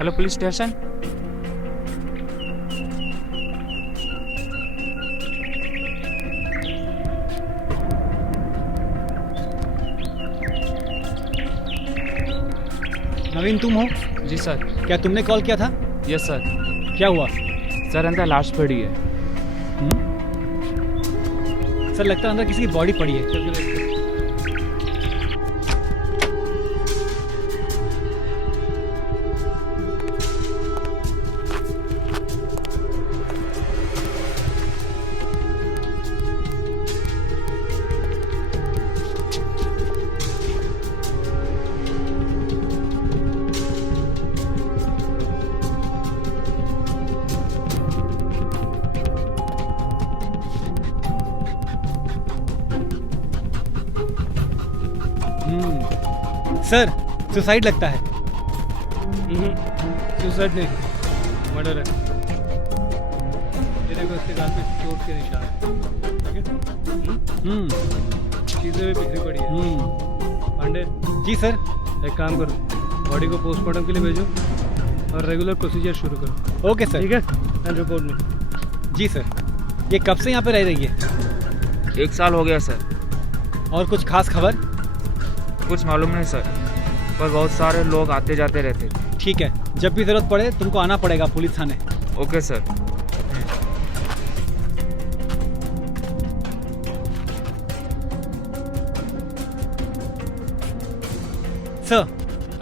Hello police station. नवीन तुम हो? जी sir. क्या तुमने कॉल किया था? Yes sir. क्या हुआ? सर अंदर लाश पड़ी है। सर लगता है अंदर किसी की बॉडी पड़ी है। सर सुसाइड लगता है। सुसाइड नहीं, मर्डर है। ये देखो इसके गाल पे चोट के निशान है। चीजें भी बिखरी पड़ी है। पांडे जी सर। एक काम करो, बॉडी को पोस्टमार्टम के लिए भेजो और रेगुलर प्रोसीजर शुरू करो। Okay sir. ठीक है, एंड रिपोर्ट में। जी सर। ये कब से यहाँ पे रह रही है? 1 साल हो गया सर। और कुछ खास खबर? कुछ मालूम नहीं सर, पर बहुत सारे लोग आते जाते रहते। ठीक है, जब भी जरूरत पड़े तुमको आना पड़ेगा पुलिस थाने। Okay sir. सर।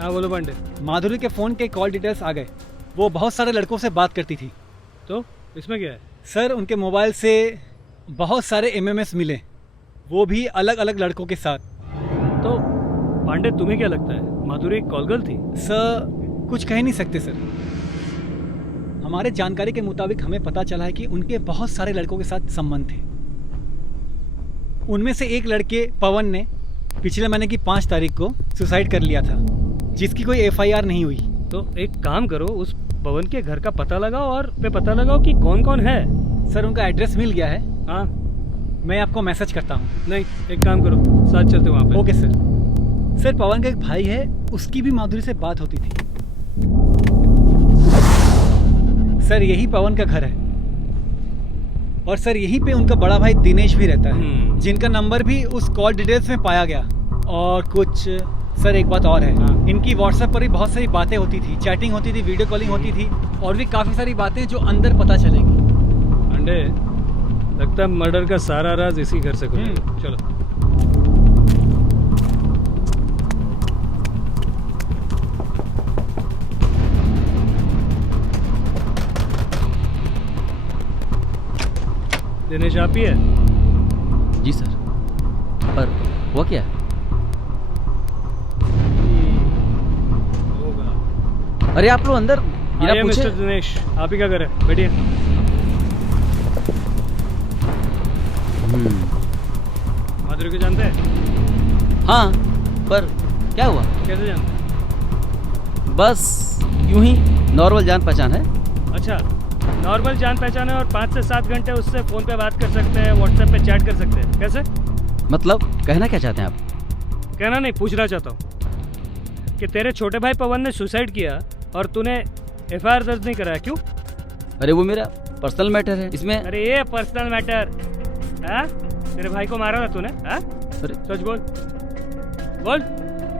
हाँ बोलो पांडे। माधुरी के फ़ोन के कॉल डिटेल्स आ गए। वो बहुत सारे लड़कों से बात करती थी। तो इसमें क्या है? सर उनके मोबाइल से बहुत सारे एमएमएस मिले, वो भी अलग अलग लड़कों के साथ। तो पांडे तुम्हें क्या लगता है, माधुरी कॉल गर्ल थी? सर कुछ कह नहीं सकते सर। हमारे जानकारी के मुताबिक हमें पता चला है कि उनके बहुत सारे लड़कों के साथ संबंध थे। उनमें से एक लड़के पवन ने पिछले महीने की 5 तारीख को सुसाइड कर लिया था, जिसकी कोई एफआईआर नहीं हुई। तो एक काम करो, उस पवन के घर का पता लगाओ और पता लगाओ कि कौन कौन है। सर उनका एड्रेस मिल गया है। हाँ, मैं आपको मैसेज करता हूँ। नहीं एक काम करो, साथ चलते वहाँ पे। Okay sir. सर पवन का एक भाई है, उसकी भी माधुरी से बात होती थी। सर यही पवन का घर है, और सर यहीं पे उनका बड़ा भाई दिनेश भी रहता है, जिनका नंबर भी उस कॉल डिटेल्स में पाया गया। और कुछ सर एक बात और है। हाँ। इनकी व्हाट्सएप पर भी बहुत सारी बातें होती थी, चैटिंग होती थी, वीडियो कॉलिंग होती थी, और भी काफ़ी सारी बातें जो अंदर पता चलेंगी। पांडे लगता है मर्डर का सारा राज इसी घर से खुलेगा। चलो। दिनेश आप ही है? जी सर। पर हुआ क्या? होगा। अरे आप लोग अंदर बिना आइए पूछे। मिस्टर दिनेश, आप ही क्या कर रहे हैं? बैठिए। माधुरी को जानते हैं? हाँ, पर क्या हुआ? कैसे जानते हैं? बस यूं ही नॉर्मल जान पहचान है। अच्छा, नॉर्मल जान पहचान है और 5 से 7 घंटे उससे फ़ोन पे बात कर सकते हैं, व्हाट्सएप पे चैट कर सकते हैं। कैसे? मतलब कहना क्या चाहते हैं आप? कहना नहीं, पूछना चाहता हूँ कि तेरे छोटे भाई पवन ने सुसाइड किया और तूने एफआईआर दर्ज नहीं कराया, क्यों? अरे वो मेरा पर्सनल मैटर है, इसमें। अरे ये पर्सनल मैटर है? तेरे भाई को मारा था तूने? हाँ? अरे सच बोल, बोल।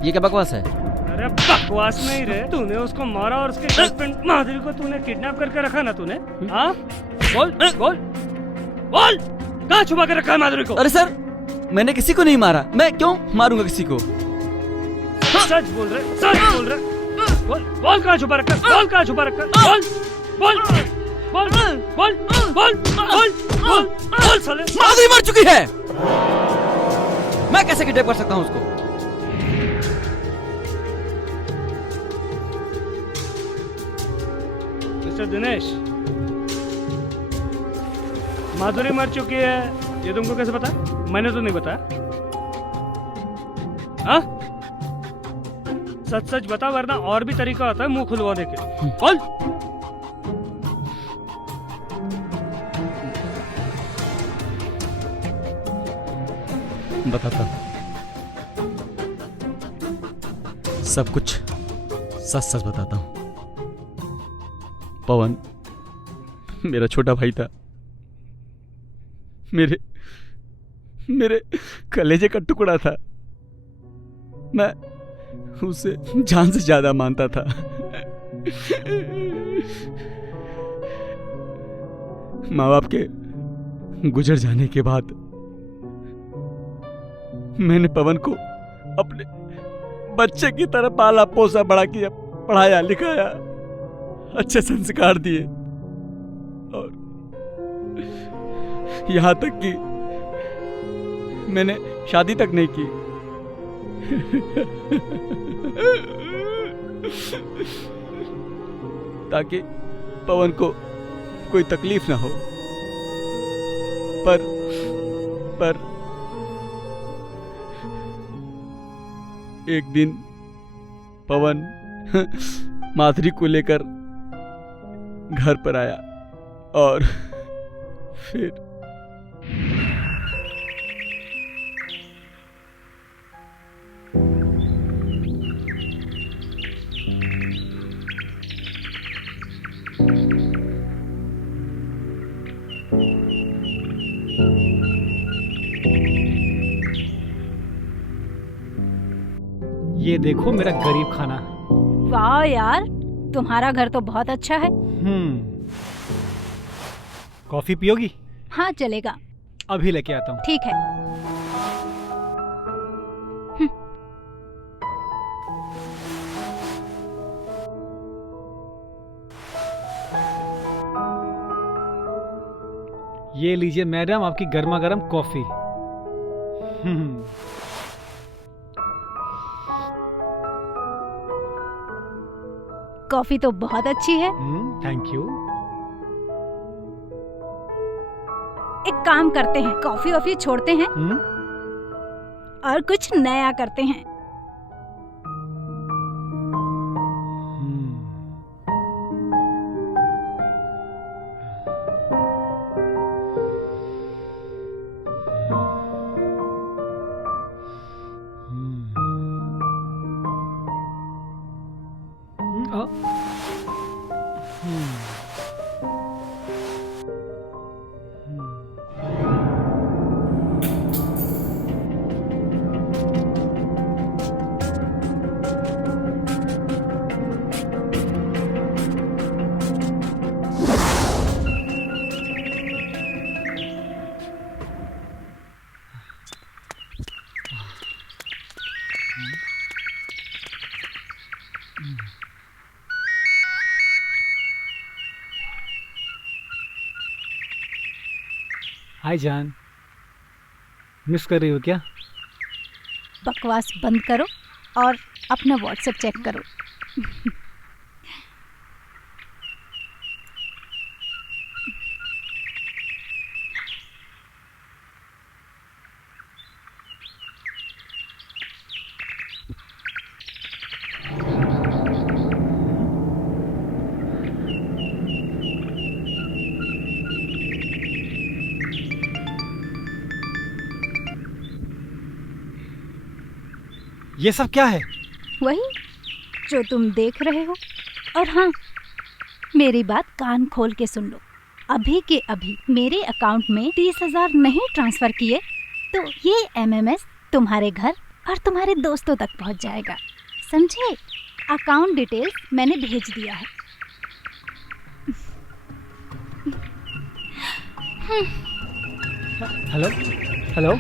ये क्या बकवास है? अरे बकवास नहीं रे, तूने उसको मारा और उसके गर्लफ्रेंड माधुरी को तूने किडनैप करके रखा ना तूने? हाँ? बोल बोल बोल, कहाँ छुपा के रखा है माधुरी को? अरे सर, मैंने किसी को नहीं मारा। मैं क्यों मारूंगा किसी को? सच बोल रहे, सच बोल रहे। बोल बोल, कहाँ छुपा रखा? बोल कहाँ छुपा रखा? बोल बोल बोल बोल बोल बोल बोल बोल साले। माधुरी मर चुकी है। मैं कैसे किडनैप कर सकता हूँ उसको? मिस्टर दिनेश, माधुरी मर चुकी है ये तुमको कैसे पता? मैंने तो नहीं बताया। हाँ? सच सच बता, वरना और भी तरीका होता है मुंह खुलवाने के। बोल। बताता सब कुछ सच सच बताता हूँ। पवन मेरा छोटा भाई था, मेरे कलेजे का टुकड़ा था। मैं उसे जान से ज्यादा मानता था। माँ बाप के गुजर जाने के बाद मैंने पवन को अपने बच्चे की तरह पाला पोसा बड़ा किया, पढ़ाया लिखाया, अच्छे संस्कार दिए और यहां तक कि मैंने शादी तक नहीं की। ताकि पवन को कोई तकलीफ ना हो। पर एक दिन पवन माधुरी को लेकर घर पर आया और फिर ये देखो मेरा गरीब खाना। वाह यार, तुम्हारा घर तो बहुत अच्छा है। कॉफी पियोगी? हाँ चलेगा। अभी लेके आता हूँ। ठीक है। ये लीजिए मैडम आपकी गर्मा गर्म कॉफी। कॉफी तो बहुत अच्छी है। Thank you. एक काम करते हैं, कॉफी वॉफी छोड़ते हैं और कुछ नया करते हैं। हाय जान, मिस कर रही हो क्या? बकवास बंद करो और अपना व्हाट्सएप चेक करो। ये सब क्या है? वही जो तुम देख रहे हो। और हाँ, मेरी बात कान खोल के सुन लो। अभी के अभी मेरे अकाउंट में 30,000 नहीं ट्रांसफर किए तो ये MMS तुम्हारे घर और तुम्हारे दोस्तों तक पहुंच जाएगा, समझे? अकाउंट डिटेल्स मैंने भेज दिया है। हेलो हेलो,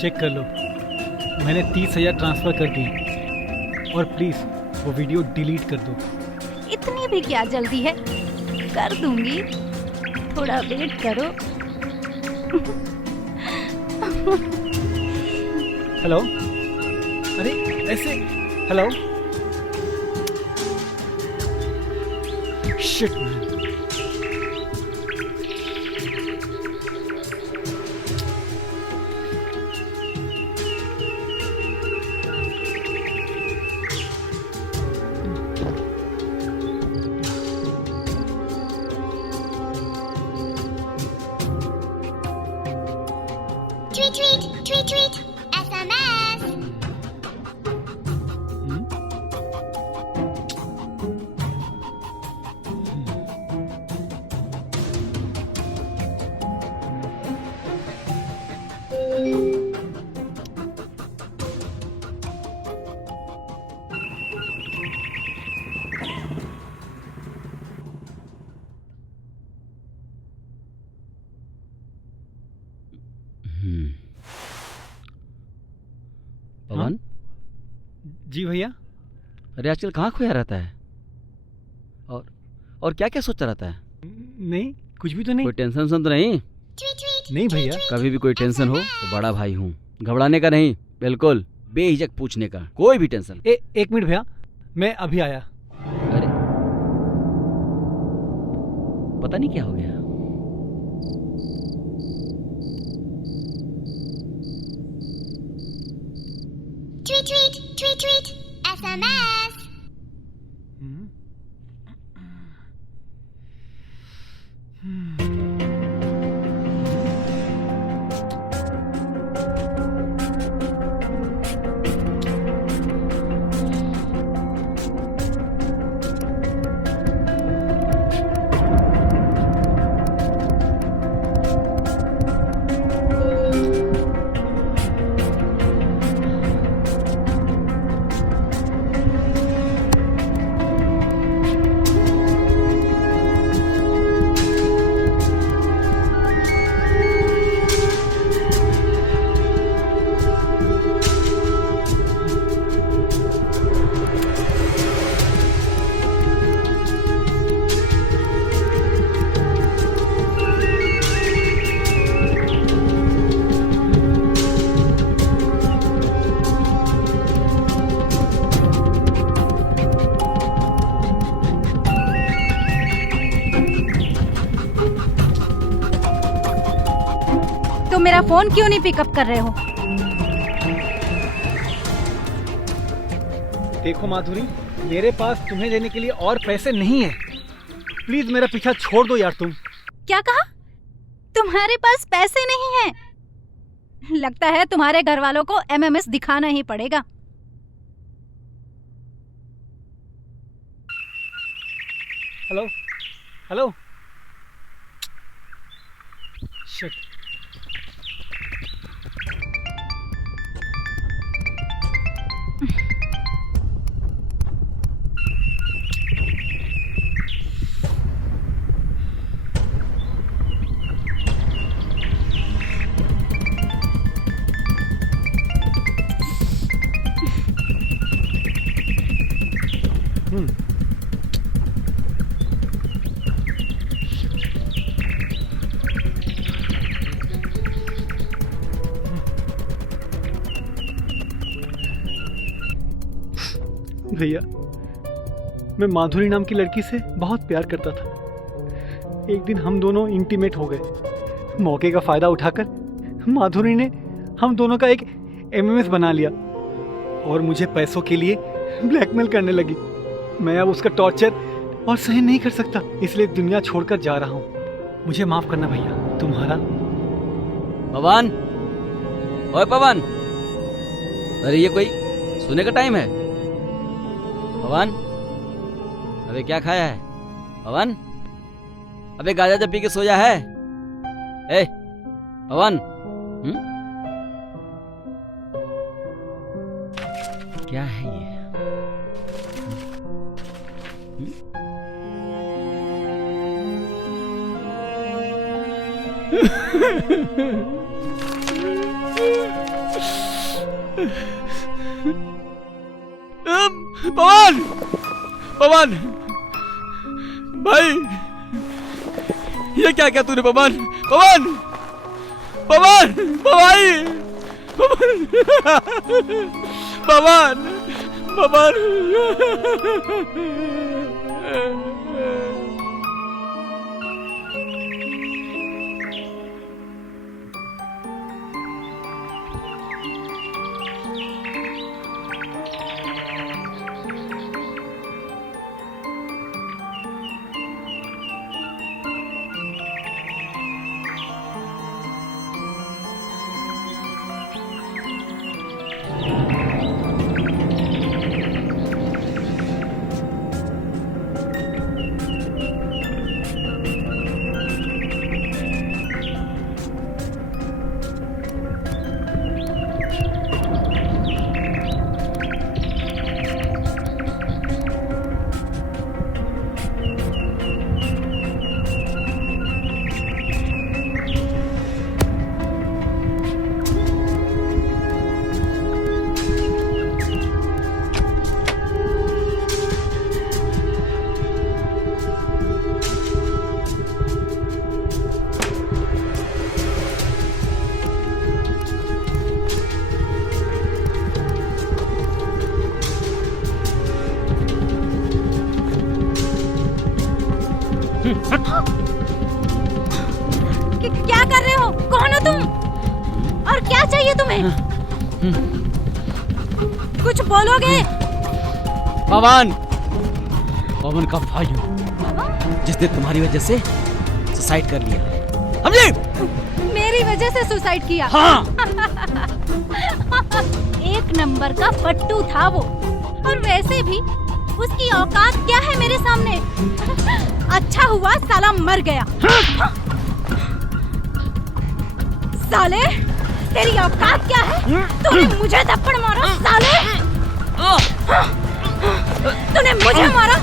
चेक कर लो, मैंने 30,000 ट्रांसफर कर दिए और प्लीज वो वीडियो डिलीट कर दो। इतनी भी क्या जल्दी है, कर दूंगी, थोड़ा वेट करो। हेलो, अरे ऐसे, हेलो, शिट मैन। पवन, जी भैया। अरे आजकल कहाँ खोया रहता है? और क्या क्या सोचता रहता है? नहीं, कुछ भी तो नहीं। कोई टेंशन वेंशन तो नहीं? नहीं भैया। कभी भी कोई टेंशन हो तो बड़ा भाई हूँ, घबराने का नहीं, बिल्कुल बेहिचक पूछने का, कोई भी टेंशन। एक मिनट भैया, मैं अभी आया। अरे पता नहीं क्या हो गया। Tweet, SMS. तुम मेरा फोन क्यों नहीं पिकअप कर रहे हो? देखो माधुरी, मेरे पास तुम्हें देने के लिए और पैसे नहीं है। प्लीज मेरा पीछा छोड़ दो यार तुम। क्या कहा? तुम्हारे पास पैसे नहीं हैं? लगता है तुम्हारे घर वालों को MMS दिखाना ही पड़ेगा। Hello hello. शिट। भैया, मैं माधुरी नाम की लड़की से बहुत प्यार करता था। एक दिन हम दोनों इंटीमेट हो गए। मौके का फायदा उठाकर माधुरी ने हम दोनों का एक MMS बना लिया और मुझे पैसों के लिए ब्लैकमेल करने लगी। मैं अब उसका टॉर्चर और सहन नहीं कर सकता, इसलिए दुनिया छोड़कर जा रहा हूँ। मुझे माफ करना भैया। तुम्हारा पवन। ओए पवन, अरे ये कोई सोने का टाइम है? पवन, अबे क्या खाया है? पवन, अबे गाजा जब पी के सोया है? ए पवन, क्या है ये? पवन, पवन भाई, ये क्या क्या तूने? पवन, पवन, पवन भाई, पवन, पवन, पवन। क्या कर रहे हो? कौन हो तुम? और क्या चाहिए तुम्हें? कुछ बोलोगे? पवन, पवन का भाई हूँ, जिसने तुम्हारी वजह से सुसाइड कर लिया, समझे? मेरी वजह से सुसाइड किया? हाँ। एक नंबर का फट्टू था वो, और वैसे भी उसकी औकात क्या है मेरे सामने? अच्छा हुआ साला मर गया। साले, तेरी औकात क्या है? तूने मुझे थप्पड़ मारा साले। तूने मुझे मारा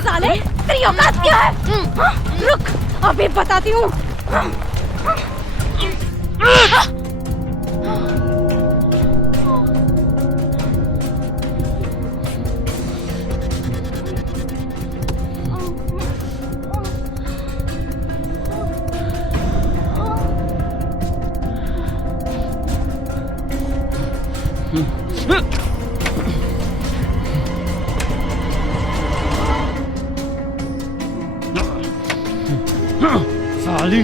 साले। तेरी औकात क्या है? रुक, अभी बताती हूँ। साली।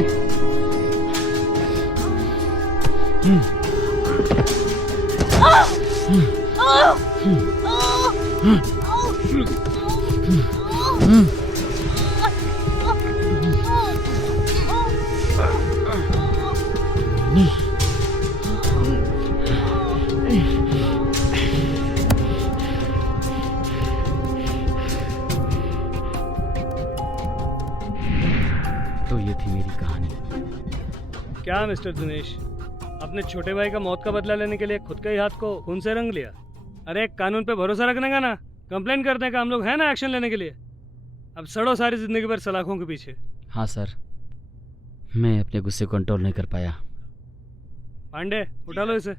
तो ये थी मेरी कहानी। क्या मिस्टर दिनेश, अपने छोटे भाई का मौत का बदला लेने के लिए खुद के ही हाथ को खून से रंग लिया? अरे कानून पे भरोसा रखने का ना, कंप्लेन करने का हम लोग हैं ना एक्शन लेने के लिए। अब सड़ो सारी जिंदगी भर सलाखों के पीछे। हाँ सर, मैं अपने गुस्से को कंट्रोल नहीं कर पाया। पांडे, उठा लो इसे।